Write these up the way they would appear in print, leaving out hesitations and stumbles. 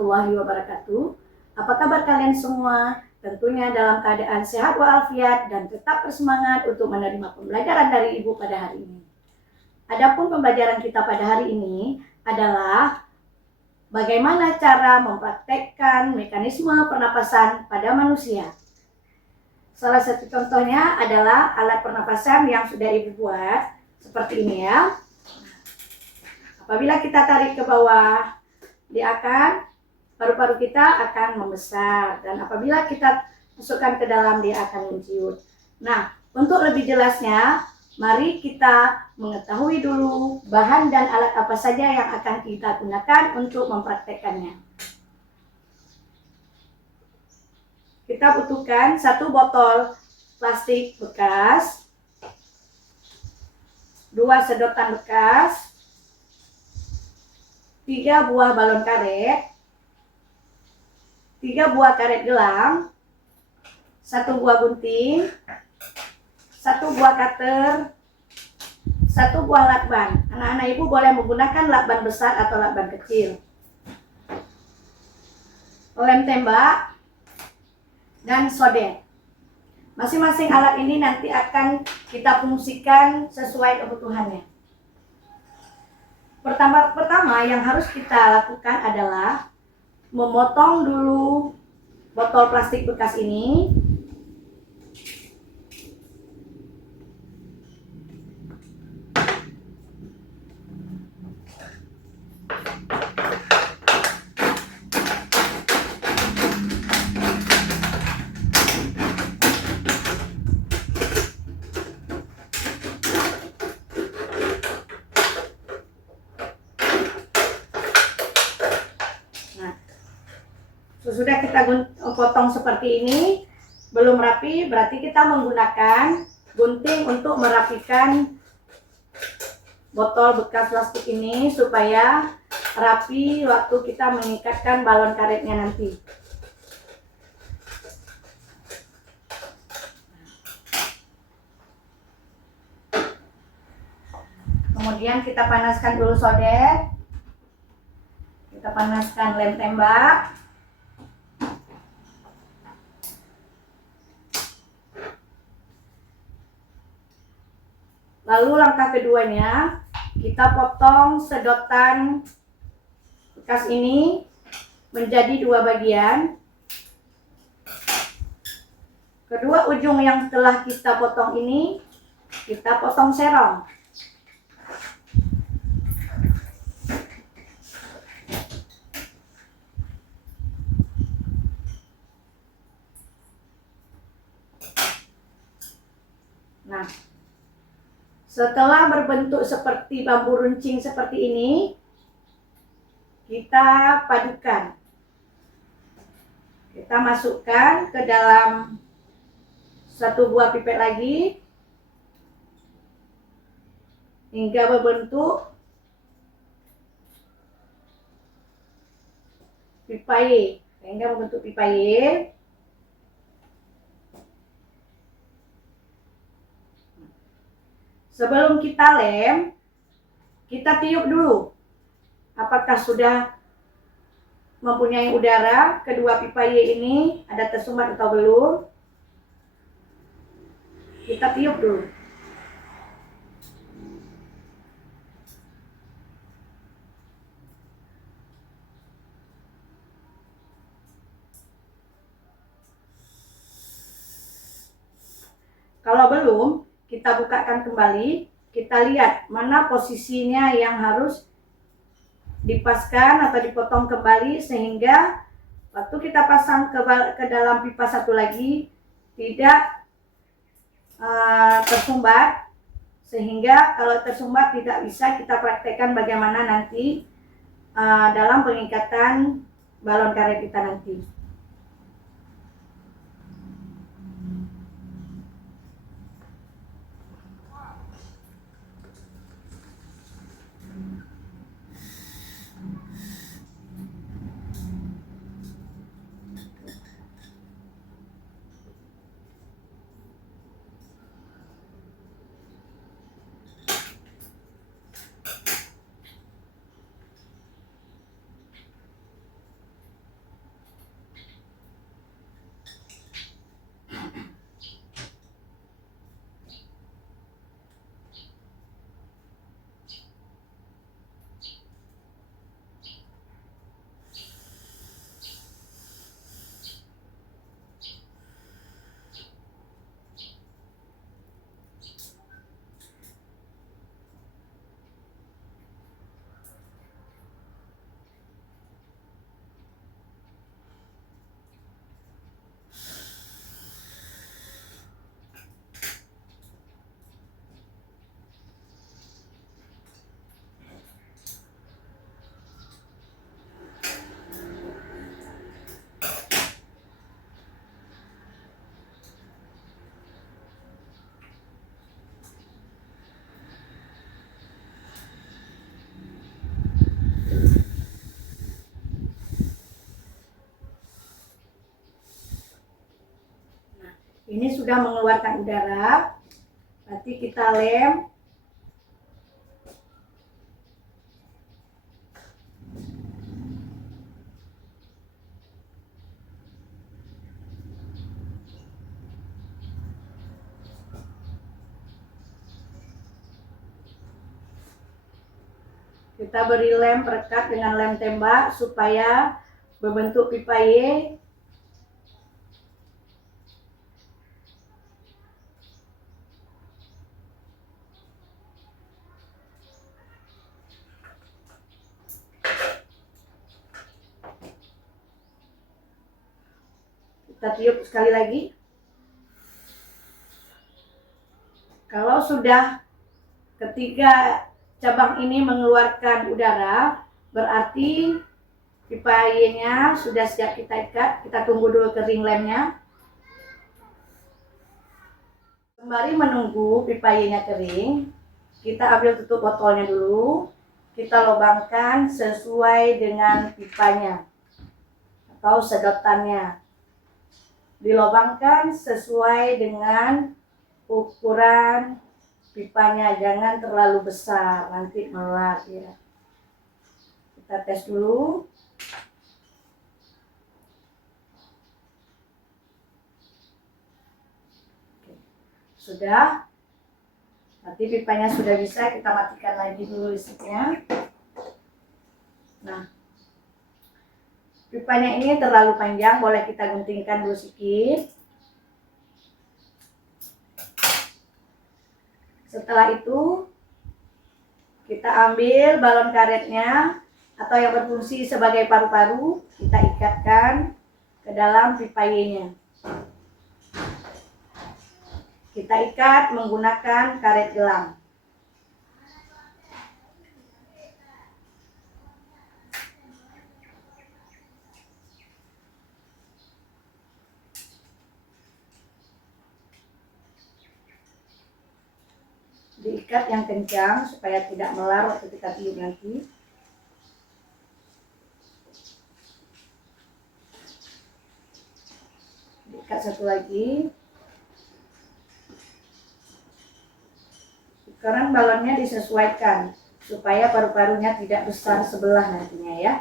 warahmatullahi wabarakatuh. Apa kabar kalian semua? Tentunya dalam keadaan sehat walafiat dan tetap bersemangat untuk menerima pembelajaran dari Ibu pada hari ini. Adapun pembelajaran kita pada hari ini adalah bagaimana cara mempraktekkan mekanisme pernapasan pada manusia. Salah satu contohnya adalah alat pernapasan yang sudah Ibu buat seperti ini ya. Apabila kita tarik ke bawah, paru-paru kita akan membesar, dan apabila kita masukkan ke dalam, dia akan menciut. Nah, untuk lebih jelasnya, mari kita mengetahui dulu bahan dan alat apa saja yang akan kita gunakan untuk mempraktekkannya. Kita butuhkan 1 botol plastik bekas, 2 sedotan bekas, 3 buah balon karet, 3 buah karet gelang, 1 buah gunting, 1 buah cutter, 1 buah lakban. Anak-anak Ibu boleh menggunakan lakban besar atau lakban kecil, lem tembak, dan sodet. Masing-masing alat ini nanti akan kita fungsikan sesuai kebutuhannya. Pertama yang harus kita lakukan adalah memotong dulu botol plastik bekas ini. Sesudah kita potong seperti ini, belum rapi, berarti kita menggunakan gunting untuk merapikan botol bekas plastik ini supaya rapi waktu kita mengikatkan balon karetnya nanti. Kemudian kita panaskan dulu sodet, kita panaskan lem tembak. Lalu langkah keduanya, kita potong sedotan bekas ini menjadi 2 bagian. Kedua ujung yang telah kita potong ini, kita potong serong. Nah, setelah berbentuk seperti bambu runcing seperti ini, kita padukan. Kita masukkan ke dalam 1 buah pipet lagi hingga berbentuk pipa Y. Sebelum kita lem, kita tiup dulu apakah sudah mempunyai udara, kedua pipa Y ini ada tersumbat atau belum. Kita tiup dulu. Kalau belum, kita bukakan kembali, kita lihat mana posisinya yang harus dipaskan atau dipotong kembali sehingga waktu kita pasang ke dalam pipa satu lagi tidak tersumbat, sehingga kalau tersumbat tidak bisa kita praktekkan bagaimana nanti dalam pengikatan balon karet kita nanti. Ini sudah mengeluarkan udara. Nanti kita lem. Kita beri lem perekat dengan lem tembak supaya berbentuk pipa Y. Kita tiup sekali lagi. Kalau sudah ketiga cabang ini mengeluarkan udara, berarti pipa Y-nya sudah siap kita ikat. Kita tunggu dulu kering lemnya. Sembari menunggu pipa Y-nya kering, kita ambil tutup botolnya dulu. Kita lubangkan sesuai dengan pipanya atau sedotannya. Dilobangkan sesuai dengan ukuran pipanya, jangan terlalu besar, nanti melar ya. Kita tes dulu. Oke. Sudah. Nanti pipanya sudah bisa, kita matikan lagi dulu listriknya. Nah, pipanya ini terlalu panjang, boleh kita guntingkan dulu sedikit. Setelah itu, kita ambil balon karetnya atau yang berfungsi sebagai paru-paru, kita ikatkan ke dalam pipa Y-nya. Kita ikat menggunakan karet gelang. Diikat yang kencang supaya tidak melar waktu kita tiup nanti. Diikat satu lagi. Sekarang balonnya disesuaikan supaya paru-parunya tidak besar sebelah nantinya ya.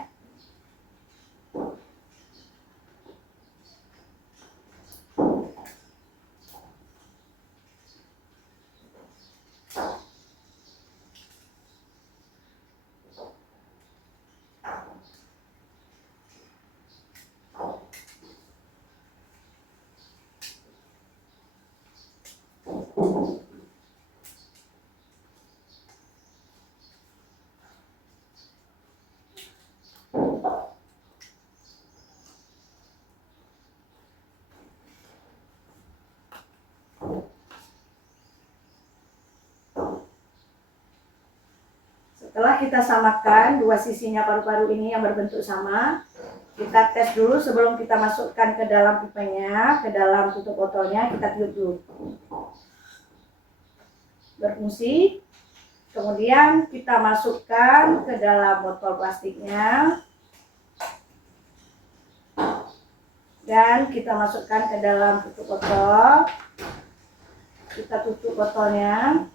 Setelah kita samakan dua sisinya paru-paru ini yang berbentuk sama, kita tes dulu sebelum kita masukkan ke dalam pipanya, ke dalam tutup botolnya, kita tiup dulu. Berfungsi. Kemudian kita masukkan ke dalam botol plastiknya. Dan kita masukkan ke dalam tutup botol. Kita tutup botolnya.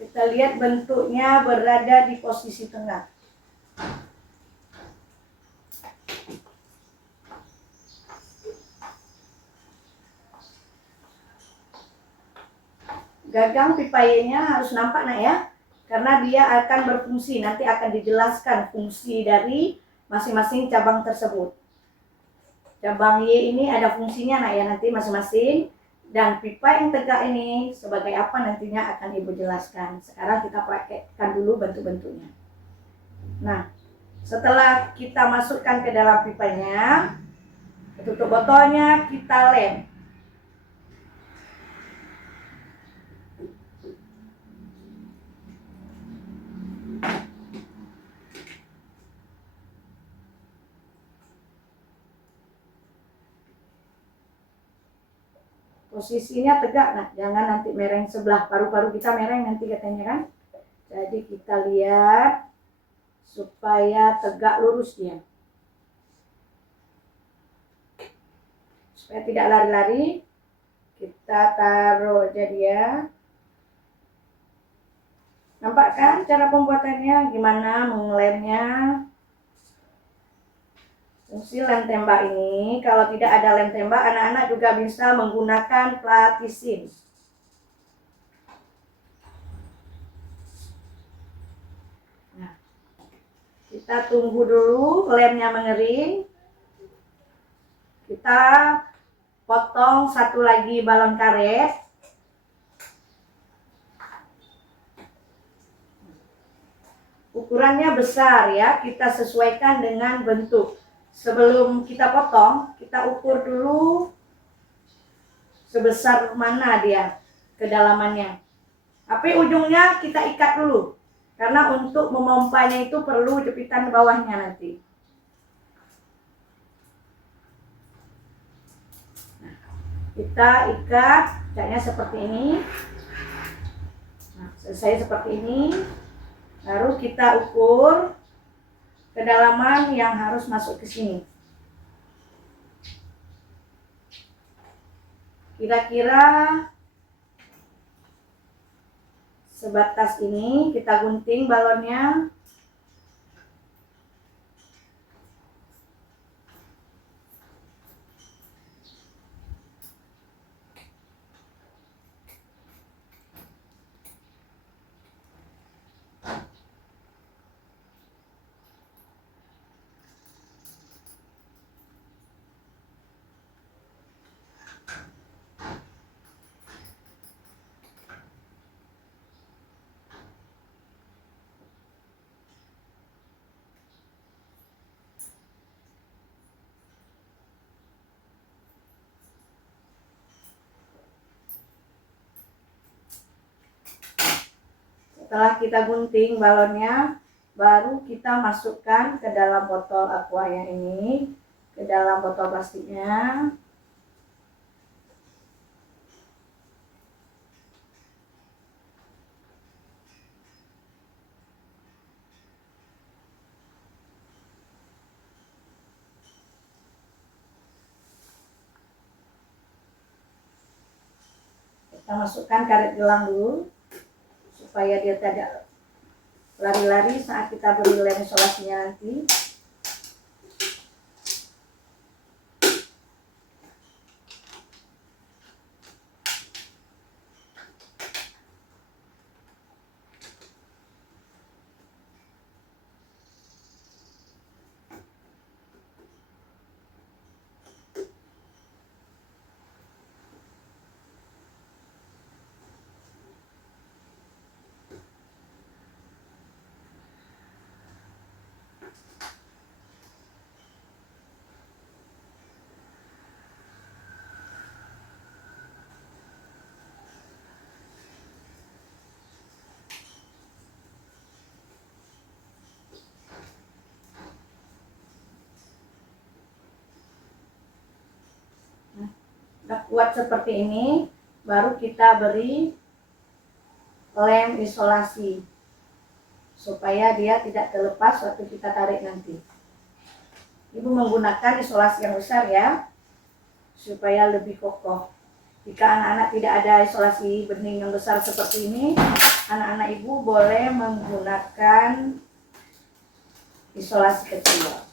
Kita lihat bentuknya berada di posisi tengah. Gagang pipa Y-nya harus nampak nak ya, karena dia akan berfungsi. Nanti akan dijelaskan fungsi dari masing-masing cabang tersebut. Cabang Y ini ada fungsinya nak ya, nanti masing-masing. Dan pipa yang tegak ini sebagai apa nantinya akan Ibu jelaskan. Sekarang kita praktekkan dulu bentuk-bentuknya. Nah, setelah kita masukkan ke dalam pipanya, tutup botolnya kita lem. Posisinya tegak, nah jangan nanti mereng sebelah, paru-paru kita mereng nanti katanya kan. Jadi kita lihat supaya tegak lurus dia. Supaya tidak lari-lari, kita taruh aja dia. Nampak kan cara pembuatannya, gimana mengelemnya? Fungsi lem tembak ini, kalau tidak ada lem tembak, anak-anak juga bisa menggunakan platisin. Nah, kita tunggu dulu lemnya mengering. Kita potong satu lagi balon karet. Ukurannya besar ya, kita sesuaikan dengan bentuk. Sebelum kita potong, kita ukur dulu sebesar mana dia kedalamannya. Tapi ujungnya kita ikat dulu, karena untuk memompanya itu perlu jepitan bawahnya nanti. Nah, kita ikat, ikatnya seperti ini. Nah, selesai seperti ini, baru kita ukur kedalaman yang harus masuk ke sini. Kira-kira sebatas ini, kita gunting balonnya. Setelah kita gunting balonnya, baru kita masukkan ke dalam botol aqua yang ini, ke dalam botol plastiknya. Kita masukkan karet gelang dulu, supaya dia tidak lari-lari saat kita beri lem isolasinya nanti. Udah kuat seperti ini, baru kita beri lem isolasi supaya dia tidak terlepas waktu kita tarik nanti. Ibu menggunakan isolasi yang besar ya, supaya lebih kokoh. Jika anak-anak tidak ada isolasi bening yang besar seperti ini, anak-anak ibu boleh menggunakan isolasi kecil.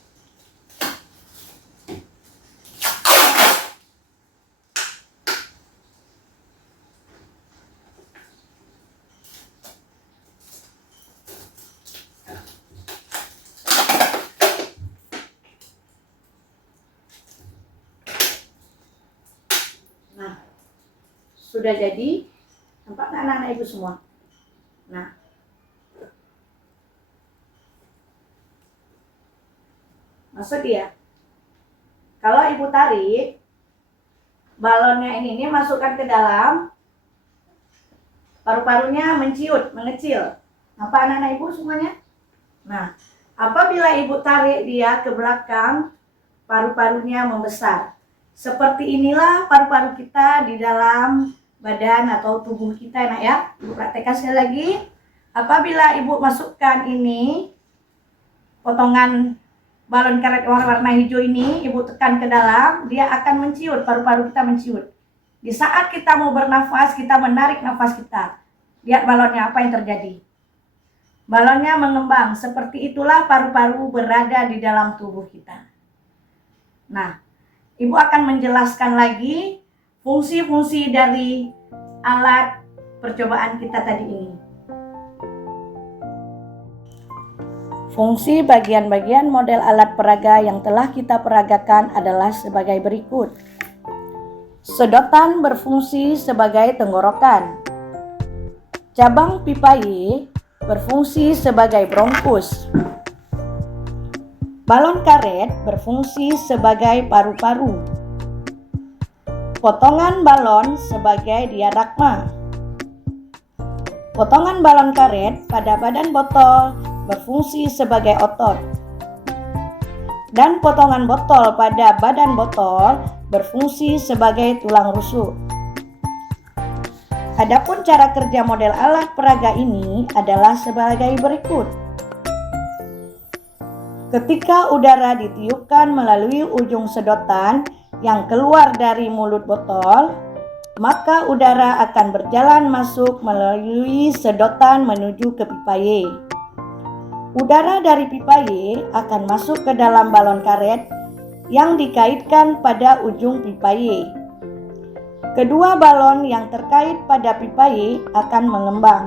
Nah, sudah jadi, nampak nggak anak-anak ibu semua? Nah, masuk dia. Kalau ibu tarik, balonnya ini masukkan ke dalam, paru-parunya menciut, mengecil. Nampak anak-anak ibu semuanya? Nah, apabila ibu tarik dia ke belakang, paru-parunya membesar. Seperti inilah paru-paru kita di dalam badan atau tubuh kita, nak ya. Ibu praktekkan sekali lagi. Apabila ibu masukkan ini potongan balon karet warna hijau ini, Ibu tekan ke dalam, dia akan menciut, paru-paru kita menciut. Di saat kita mau bernafas, kita menarik nafas kita. Lihat balonnya apa yang terjadi. Balonnya mengembang, seperti itulah paru-paru berada di dalam tubuh kita. Nah, Ibu akan menjelaskan lagi fungsi-fungsi dari alat percobaan kita tadi ini. Fungsi bagian-bagian model alat peraga yang telah kita peragakan adalah sebagai berikut. Sedotan berfungsi sebagai tenggorokan. Cabang pipa Y berfungsi sebagai bronkus. Balon karet berfungsi sebagai paru-paru. Potongan balon sebagai diafragma. Potongan balon karet pada badan botol berfungsi sebagai otot. Dan potongan botol pada badan botol berfungsi sebagai tulang rusuk. Adapun cara kerja model alat peraga ini adalah sebagai berikut. Ketika udara ditiupkan melalui ujung sedotan yang keluar dari mulut botol, maka udara akan berjalan masuk melalui sedotan menuju ke pipa Y. Udara dari pipa Y akan masuk ke dalam balon karet yang dikaitkan pada ujung pipa Y. Kedua balon yang terkait pada pipa Y akan mengembang.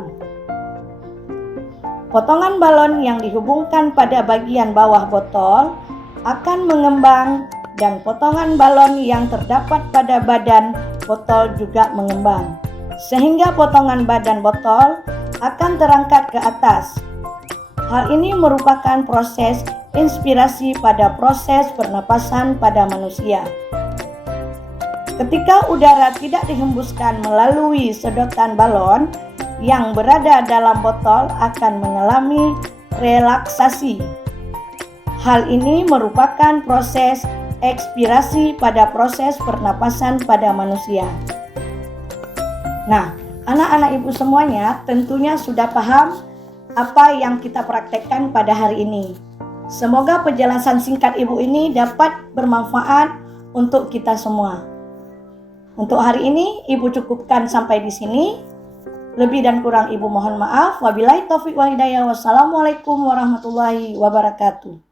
Potongan balon yang dihubungkan pada bagian bawah botol akan mengembang dan potongan balon yang terdapat pada badan botol juga mengembang. Sehingga potongan badan botol akan terangkat ke atas. Hal ini merupakan proses inspirasi pada proses pernapasan pada manusia. Ketika udara tidak dihembuskan melalui sedotan balon yang berada dalam botol akan mengalami relaksasi. Hal ini merupakan proses ekspirasi pada proses pernapasan pada manusia. Nah, anak-anak ibu semuanya tentunya sudah paham apa yang kita praktekkan pada hari ini. Semoga penjelasan singkat ibu ini dapat bermanfaat untuk kita semua. Untuk hari ini ibu cukupkan sampai di sini. Lebih dan kurang ibu mohon maaf. Wabillahi taufiq wal hidayah. Wassalamualaikum warahmatullahi wabarakatuh.